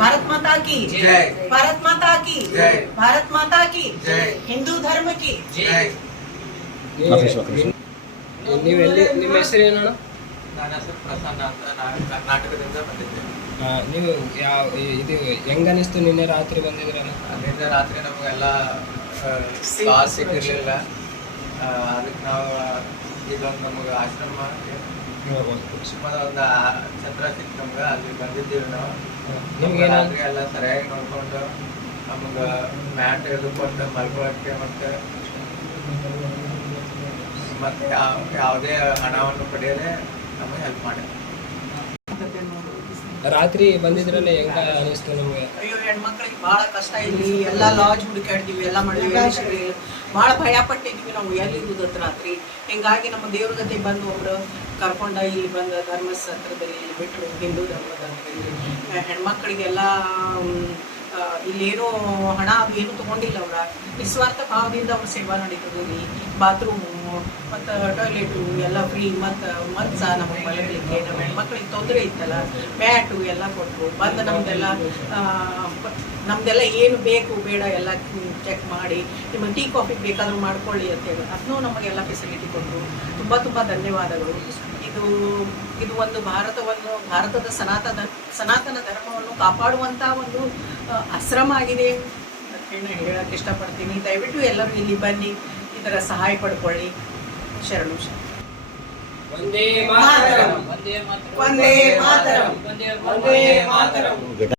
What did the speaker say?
भारत माता की जय। भारत माता की जय। भारत माता की जय। हिंदू धर्म की ಜೈ. ನೀವೆಲ್ಲಿ ನಿಮ್ಮ ಹೆಸರೇನಣ್ಣ? ನನ್ನ ಹೆಸರು ಪ್ರಸನ್ನ ಅಂತ, ನಾನು ಕರ್ನಾಟಕದಿಂದ ಬಂದಿದ್ದೇನೆ. ನೀವು ಯಾವ ಇದು ಹೆಂಗ ಅನಿಸ್ತು ನಿನ್ನೆ ರಾತ್ರಿ ಬಂದಿದ್ರಲ್ಲ? ನಿನ್ನೆ ರಾತ್ರಿ ನಮಗೆಲ್ಲ ಕಾಲ್ ಸಿಕ್ಕಿರಲಿಲ್ಲ. ಅದಕ್ಕೆ ನಾವು ಇದೊಂದು ನಮಗೆ ಆಶ್ರಮ ಸುಮ್ಮನೆ ಒಂದು ಛತ್ರ ಸಿಕ್ತು ನಮ್ಗೆ, ಅಲ್ಲಿ ಬಂದಿದ್ದೀವಿ ನಾವು. ನಿಮ್ಗೆ ರಾತ್ರಿ ಎಲ್ಲ ಸರಿಯಾಗಿ ನೋಡ್ಕೊಂಡು ನಮ್ಗೆ ಮ್ಯಾಟ್ ಹಿಡಿದುಕೊಂಡು ಮಲ್ಕೊಳ್ಳೋಕ್ಕೆ ಮತ್ತೆ ಯಾವುದೇ ಹಣವನ್ನು ಪಡೆಯದೆ ನಮಗೆ ಹೆಲ್ಪ್ ಮಾಡಿ. ರಾತ್ರಿ ಬಂದಿದ್ರಲ್ಲ, ಹೆಂಗ ಅನಿಸ್ತು ನಮ್ಗೆ? ಅಯ್ಯೋ, ಹೆಣ್ಮಕ್ಳಿಗೆ ಭಾಳ ಕಷ್ಟ. ಇಲ್ಲಿ ಎಲ್ಲ ಲಾಡ್ಜ್ ಹುಡುಕಾಡಿದ್ವಿ, ಎಲ್ಲ ಮಾಡಿದ್ವಿ, ಭಾಳ ಭಯ ಪಟ್ಟಿದ್ವಿ ನಾವು ಎಲ್ಲಿರುವುದತ್ರ ರಾತ್ರಿ. ಹಿಂಗಾಗಿ ನಮ್ಮ ದೇವ್ರ ಗತಿ ಬಂದು ಒಬ್ರು ಕರ್ಕೊಂಡ ಇಲ್ಲಿ ಬಂದ ಧರ್ಮಸ್ಥಳದಲ್ಲಿ ಬಿಟ್ಟರು. ಹಿಂದೂ ಧರ್ಮದಲ್ಲಿ ಹೆಣ್ಮಕ್ಳಿಗೆಲ್ಲ ಇಲ್ಲೇನೋ ಹಣ ಅದು ಏನು ತೊಗೊಂಡಿಲ್ಲ. ಅವರ ನಿಸ್ವಾರ್ಥ ಭಾವದಿಂದ ಅವ್ರ ಸೇವಾ ನಡೀತದೆ. ಬಾತ್ರೂಮು ಮತ್ತು ಟಾಯ್ಲೆಟು ಎಲ್ಲ ಫ್ರೀ. ಮತ್ತು ಸಹ ನಮಗೆ ಮಲಗಲಿಕ್ಕೆ ನಮ್ಮ ಹೆಣ್ಮಕ್ಳಿಗೆ ತೊಂದರೆ ಇತ್ತಲ್ಲ, ಮ್ಯಾಟು ಎಲ್ಲ ಕೊಟ್ಟರು. ಬಂದು ನಮ್ದೆಲ್ಲ ಏನು ಬೇಕು ಬೇಡ ಎಲ್ಲ ಚೆಕ್ ಮಾಡಿ, ನಿಮಗೆ ಟೀ ಕಾಫಿ ಬೇಕಾದರೂ ಮಾಡ್ಕೊಳ್ಳಿ ಅಂತೇಳಿ ಅದನ್ನೂ ನಮಗೆಲ್ಲ ಫೆಸಿಲಿಟಿ ಕೊಟ್ಟರು. ತುಂಬ ತುಂಬ ಧನ್ಯವಾದಗಳು. ಇದು ಒಂದು ಭಾರತದ ಸನಾತನ ಧರ್ಮವನ್ನು ಕಾಪಾಡುವಂಥ ಒಂದು ಆಶ್ರಮ ಆಗಿದೆ ಅಂತ ಹೇಳಕ್ಕೆ ಇಷ್ಟಪಡ್ತೀನಿ. ದಯವಿಟ್ಟು ಎಲ್ಲರೂ ಇಲ್ಲಿ ಬನ್ನಿ, ಇದರ ಸಹಾಯ ಪಡ್ಕೊಳ್ಳಿ. ಶರಣು ಶರಣ. ವಂದೇ ಮಾತರಂ. ಮಾತರಂ. ವಂದೇ ಮಾತರಂ. ವಂದೇ ಮಾತರಂ.